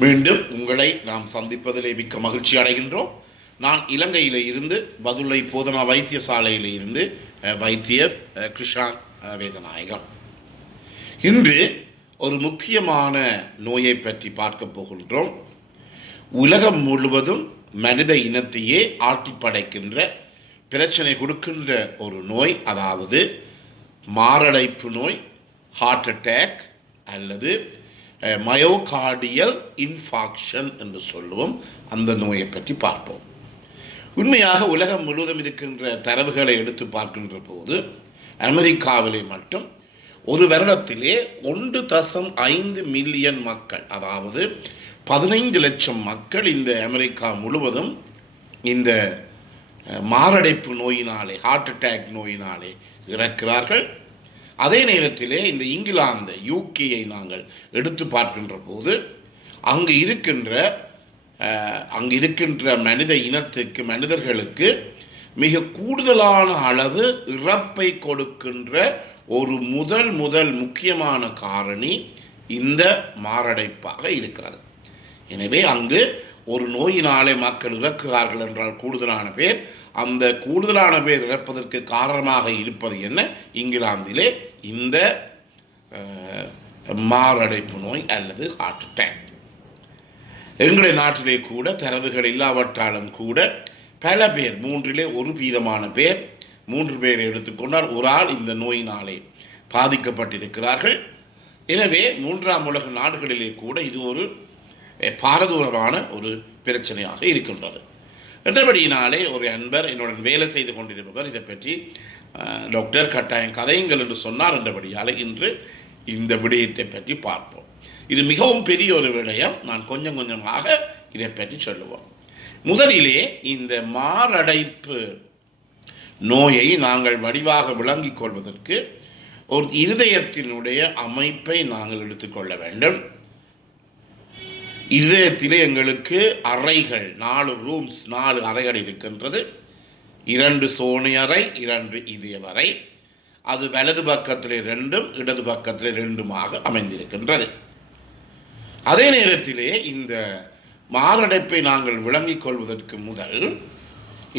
மீண்டும் உங்களை நாம் சந்திப்பதிலே மிக்க மகிழ்ச்சி அடைகின்றோம். நான் இலங்கையில் இருந்து பதுளை போதனா வைத்தியசாலையில் இருந்து வைத்தியர் கிருஷாந்த் வேதநாயகம். இன்று ஒரு முக்கியமான நோயை பற்றி பார்க்க போகின்றோம். உலகம் முழுவதும் மனித இனத்தையே ஆட்டி படைக்கின்ற பிரச்சனை கொடுக்கின்ற ஒரு நோய், அதாவது மாரடைப்பு நோய், ஹார்ட் அட்டாக் அல்லது மயோகார்டியல் இன்ஃபாக்ஷன் என்று சொல்லுவோம். அந்த நோயை பற்றி பார்ப்போம். உண்மையாக உலகம் முழுவதும் இருக்கின்ற தரவுகளை எடுத்து பார்க்கின்ற போது அமெரிக்காவிலே மட்டும் ஒரு வருடத்திலே 1.5 மில்லியன் மக்கள், அதாவது 15 லட்சம் மக்கள் இந்த அமெரிக்கா முழுவதும் இந்த மாரடைப்பு நோயினாலே, ஹார்ட் அட்டாக் நோயினாலே இறக்கிறார்கள். அதே நேரத்திலே இந்த இங்கிலாந்து, யூகேயை நாங்கள் எடுத்து பார்க்கின்ற போது அங்கு இருக்கின்ற மனித இனத்துக்கு, மனிதர்களுக்கு மிக கூடுதலான அளவு இறப்பை கொடுக்கின்ற ஒரு முதல் முக்கியமான காரணி இந்த மாரடைப்பாக இருக்கிறது. எனவே அங்கு ஒரு நோயினாலே மக்கள் இறக்குகிறார்கள் என்றால் கூடுதலான பேர், அந்த கூடுதலான பேர் இறப்பதற்கு காரணமாக இருப்பது என்ன? இங்கிலாந்திலே இந்த மாரடைப்பு நோய் அல்லது ஹார்ட் அட்டாக். எங்களுடைய நாட்டிலே கூட தரவுகள் இல்லாவிட்டாலும் கூட பல பேர், 3% பேர், 3 பேரை எடுத்துக்கொண்டால் ஒரு ஆள் இந்த நோயினாலே பாதிக்கப்பட்டிருக்கிறார்கள். எனவே 3ஆம் உலக நாடுகளிலே கூட இது ஒரு பாரதூரமான ஒரு பிரச்சனையாக இருக்கின்றது. என்றபடியினாலே ஒரு அன்பர் என்னுடன் வேலை செய்து கொண்டிருப்பவர் இதை பற்றி, டாக்டர் கட்டாயம் கதையுங்கள் என்று சொன்னார். என்றபடியால் இன்று இந்த விடயத்தை பற்றி பார்ப்போம். இது மிகவும் பெரிய ஒரு விடயம். நான் கொஞ்சம் கொஞ்சமாக இதை பற்றி சொல்லுவோம். முதலிலே இந்த மாரடைப்பு நோயை நாங்கள் வடிவாக விளங்கிக் கொள்வதற்கு ஒரு இருதயத்தினுடைய அமைப்பை நாங்கள் எடுத்துக்கொள்ள வேண்டும். இதயத்திலே எங்களுக்கு அறைகள், 4 ரூம்ஸ், 4 அறைகள் இருக்கின்றது. 2 சோனை அறை, 2 இதயவறை. அது வலது பக்கத்திலே 2, இடது பக்கத்திலே 2 அமைந்திருக்கின்றது. அதே நேரத்திலே இந்த மாரடைப்பை நாங்கள் விளங்கிக் கொள்வதற்கு முதல்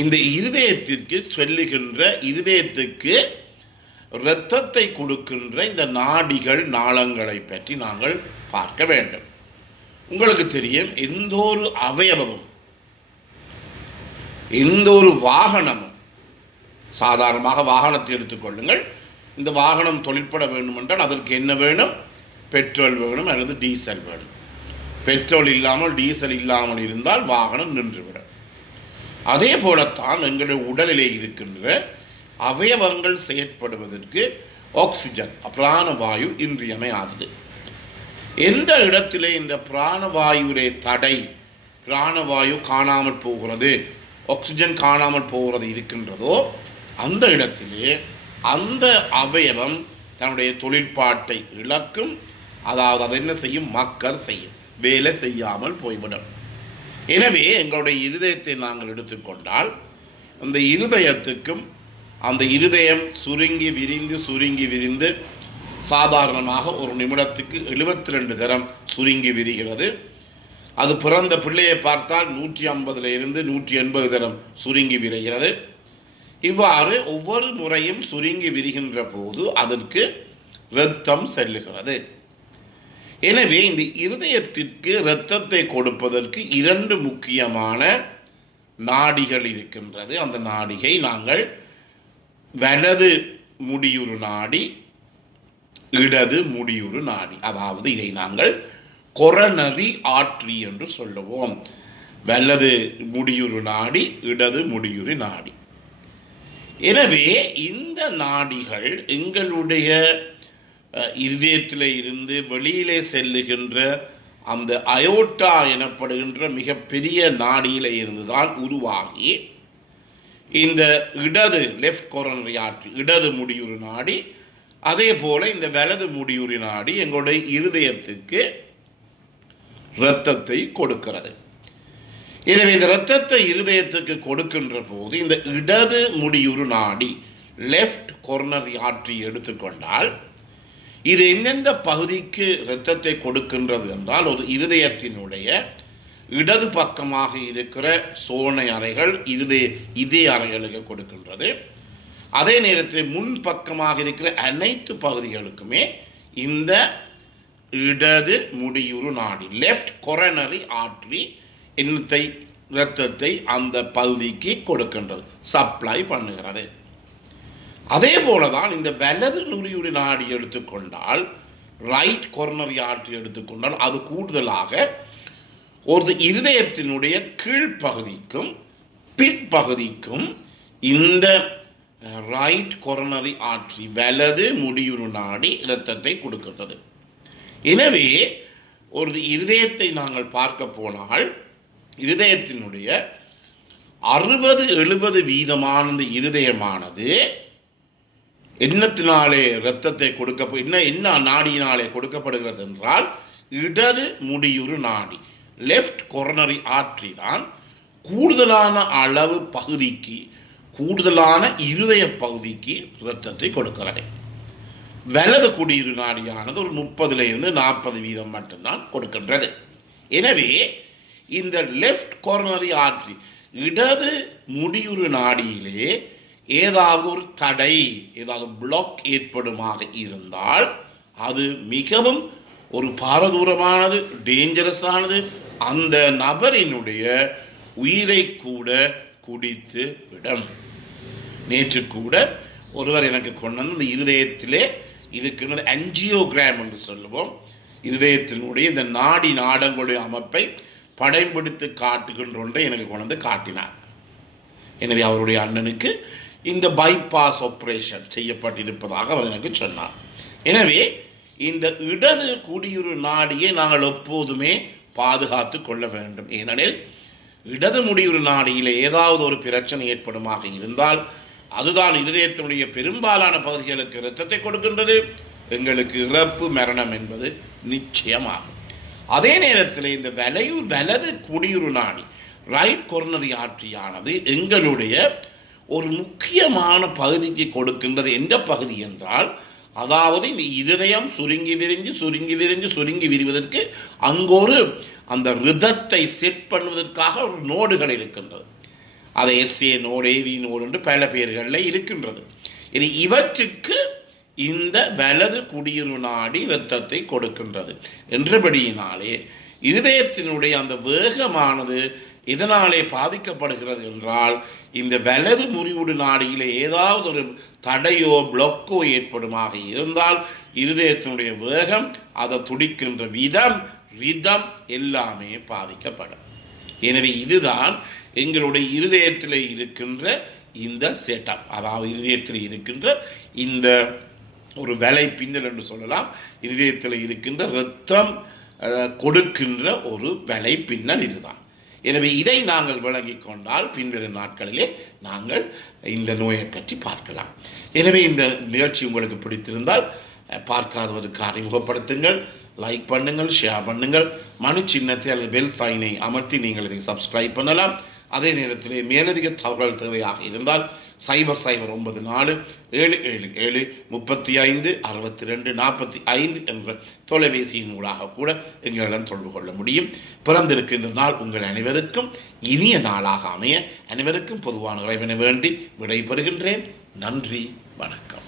இந்த இருதயத்திற்கு சொல்லுகின்ற, இருதயத்துக்கு இரத்தத்தை கொடுக்கின்ற இந்த நாடிகள், நாளங்களை பற்றி நாங்கள் பார்க்க வேண்டும். உங்களுக்கு தெரியும், எந்த ஒரு அவயவமும், எந்த ஒரு வாகனமும், சாதாரணமாக வாகனத்தை எடுத்துக்கொள்ளுங்கள். இந்த வாகனம் தொழிற்பட வேண்டும் என்றால் அதற்கு என்ன வேணும்? பெட்ரோல் வேணும் அல்லது டீசல் வேணும். பெட்ரோல் இல்லாமல், டீசல் இல்லாமல் இருந்தால் வாகனம் நின்றுவிடும். அதே போலத்தான் எங்களுடைய உடலிலே இருக்கின்ற அவயவங்கள் செயற்படுவதற்கு ஆக்சிஜன், பிராணவாயு இன்றியமையாதது. எந்த இடத்திலே இந்த பிராணவாயுவிலே தடை, பிராணவாயு காணாமல் போகிறது, ஆக்சிஜன் காணாமல் போகிறது இருக்கின்றதோ அந்த இடத்திலே அந்த அவயவம் தன்னுடைய தொழிற்பாட்டை இழக்கும். அதாவது அது என்ன செய்யும்? மக்கர் செய்யும், வேலை செய்யாமல் போய்விடும். எனவே எங்களுடைய இருதயத்தை நாங்கள் எடுத்துக்கொண்டால், அந்த இருதயத்துக்கும், அந்த இருதயம் சுருங்கி விரிந்து சாதாரணமாக ஒரு நிமிடத்துக்கு 72 தரம் சுருங்கி விரிகிறது. அது பிறந்த பிள்ளையை பார்த்தால் 150 180 தரம் சுருங்கி விரிகிறது. இவ்வாறு ஒவ்வொரு முறையும் சுருங்கி விரிகின்ற போது அதற்கு இரத்தம் செல்லுகிறது. எனவே இந்த இருதயத்திற்கு இரத்தத்தை கொடுப்பதற்கு 2 முக்கியமான நாடிகள் இருக்கின்றது. அந்த நாடிகை நாங்கள் வலது முடியுறு நாடி, இடது முடியுறு நாடி, அதாவது இதை நாங்கள் கொரோனரி ஆர்டரி என்று சொல்லுவோம். வலது முடியுறு நாடி, இடது முடியுறு நாடி. எனவே இந்த நாடிகள் எங்களுடைய இதயத்திலே இருந்து வெளியிலே செல்லுகின்ற அந்த அயோட்டா எனப்படுகின்ற மிகப்பெரிய நாடியிலே இருந்துதான் உருவாகி இந்த இடது லெஃப்ட் கொரோனரி ஆர்டரி, இடது முடியுறு நாடி, அதே போல இந்த வலது முடியுறு நாடி எங்களுடைய இருதயத்துக்கு இரத்தத்தை கொடுக்கிறது. எனவே இந்த இரத்தத்தை இருதயத்துக்கு கொடுக்கின்ற போது இந்த இடது முடியுறு நாடி, லெஃப்ட் கொரோனரி ஆர்டரி எடுத்துக்கொண்டால், இது எந்தெந்த பகுதிக்கு இரத்தத்தை கொடுக்கின்றது என்றால், ஒரு இருதயத்தினுடைய இடது பக்கமாக இருக்கிற சோனை அறைகள் இதய அறைகளுக்கு கொடுக்கின்றது. அதே நேரத்தில் முன் பக்கமாக இருக்கிற அனைத்து பகுதிகளுக்குமே இந்த இடது முடியுறு நாடி, லெஃப்ட் கொரோனரி ஆர்டரி இரத்தத்தை அந்த பகுதிக்கு கொடுக்கின்றது, சப்ளை பண்ணுகிறது. அதே போலதான் இந்த வலது நுரையீரல் நாடி எடுத்துக்கொண்டால், ரைட் கொரோனரி ஆர்டரி எடுத்துக்கொண்டால், அது கூடுதலாக ஒரு இருதயத்தினுடைய கீழ்ப்பகுதிக்கும் பின்பகுதிக்கும் இந்த ரைட் கொரோனரி ஆர்டரி, வலது முடியுறு நாடி இரத்தத்தை கொடுக்கின்றது. எனவே ஒரு இருதயத்தை நாங்கள் பார்க்க போனால், இருதயத்தினுடைய 60-70% இருதயமானது என்னத்தினாலே இரத்தத்தை என்ன நாடியினாலே கொடுக்கப்படுகிறது என்றால், இடது முடியுறு நாடி, லெஃப்ட் கொரோனரி ஆர்டரி தான் கூடுதலான அளவு பகுதிக்கு, கூடுதலான இருதய பகுதிக்கு இரத்தத்தை கொடுக்கிறது. வலது குடியுறு நாடியானது ஒரு 30-40% மட்டும்தான் கொடுக்கின்றது. எனவே இந்த லெஃப்ட் கொரோனரி ஆர்டரி, இடது முடியுறு நாடியிலே ஏதாவது ஒரு தடை, ஏதாவது பிளாக் ஏற்படுமாக இருந்தால் அது மிகவும் ஒரு பாரதூரமானது, டேஞ்சரஸானது, அந்த நபரினுடைய உயிரை கூட குடித்து விடும். நேற்று கூட ஒருவர் எனக்கு கொண்டு வந்து இந்த இருதயத்திலே இதுக்கு ஆஞ்சியோகிராம் என்று சொல்லுவோம், இருதயத்தினுடைய இந்த நாடங்களுடைய அமைப்பை படைம்பிடித்து காட்டுகின்ற ஒன்றை எனக்கு கொண்டு வந்து காட்டினார். எனவே அவருடைய அண்ணனுக்கு இந்த பைபாஸ் ஆப்ரேஷன் செய்யப்பட்டிருப்பதாக அவர் எனக்கு சொன்னார். எனவே இந்த இடது குடியுறு நாடியை நாங்கள் எப்போதுமே பாதுகாத்து கொள்ள வேண்டும். ஏனெனில் இடது முடியுறு நாடியில் ஏதாவது ஒரு பிரச்சனை ஏற்படுமாக இருந்தால் அதுதான் இருதயத்தினுடைய பெரும்பாலான பகுதிகளுக்கு இரத்தத்தை கொடுக்கின்றது. எங்களுக்கு இறப்பு, மரணம் என்பது நிச்சயமாகும். அதே நேரத்தில் இந்த வலது குடியுறு நாடி, ரைட் கொரோனரி ஆர்டரியானது எங்களுடைய ஒரு முக்கியமான பகுதிக்கு கொடுக்கின்றது. எந்த பகுதி என்றால், அதாவது இந்த இருதயம் சுருங்கி விரிவதற்கு அங்கொரு அந்த ரிதத்தை செட் பண்ணுவதற்காக ஒரு நோடுகள் இருக்கின்றது. அதை SA நோடு, AV நோடு என்று பல பெயர்களில் இருக்கின்றது. இனி இவற்றுக்கு இந்த வலது குடியுறு நாடி இரத்தத்தை கொடுக்கின்றது என்றபடியினாலே இருதயத்தினுடைய அந்த வேகமானது இதனாலே பாதிக்கப்படுகிறது என்றால், இந்த வலது முறிவுடு நாடியிலே ஏதாவது ஒரு தடையோ பிளக்கோ ஏற்படுமாக இருந்தால் இருதயத்தினுடைய வேகம், அதை துடிக்கின்ற விதம் எல்லாமே பாதிக்கப்படும். எனவே இதுதான் எங்களுடைய இருதயத்தில் இருக்கின்ற இந்த செட்டப், அதாவது இருதயத்தில் இருக்கின்ற இந்த ஒரு வலை பின்னல் என்று சொல்லலாம். இருதயத்தில் இருக்கின்ற இரத்தம் கொடுக்கின்ற ஒரு வலை பின்னல் இதுதான். எனவே இதை நாங்கள் விளங்கிக் கொண்டால் பின்வரும் நாட்களிலே நாங்கள் இந்த நோயை பற்றி பார்க்கலாம். எனவே இந்த நிகழ்ச்சி உங்களுக்கு பிடித்திருந்தால் பார்க்காதவருக்கு அறிமுகப்படுத்துங்கள், லைக் பண்ணுங்கள், ஷேர் பண்ணுங்கள், மனு சின்னத்தை அல்லது பெல் சைனை அமர்த்தி நீங்கள் இதை சப்ஸ்கிரைப் பண்ணலாம். அதே நேரத்தில் மேலதிக தகவல் தேவையாக இருந்தால் 09477356245 என்ற தொலைபேசியின் ஊடாக கூட எங்களிடம் தொடர்பு கொள்ள முடியும். பிறந்திருக்கின்ற நாள் உங்கள் அனைவருக்கும் இனிய நாளாக அமைய அனைவருக்கும் பொதுவான இறைவனை வேண்டி விடைபெறுகின்றேன். நன்றி, வணக்கம்.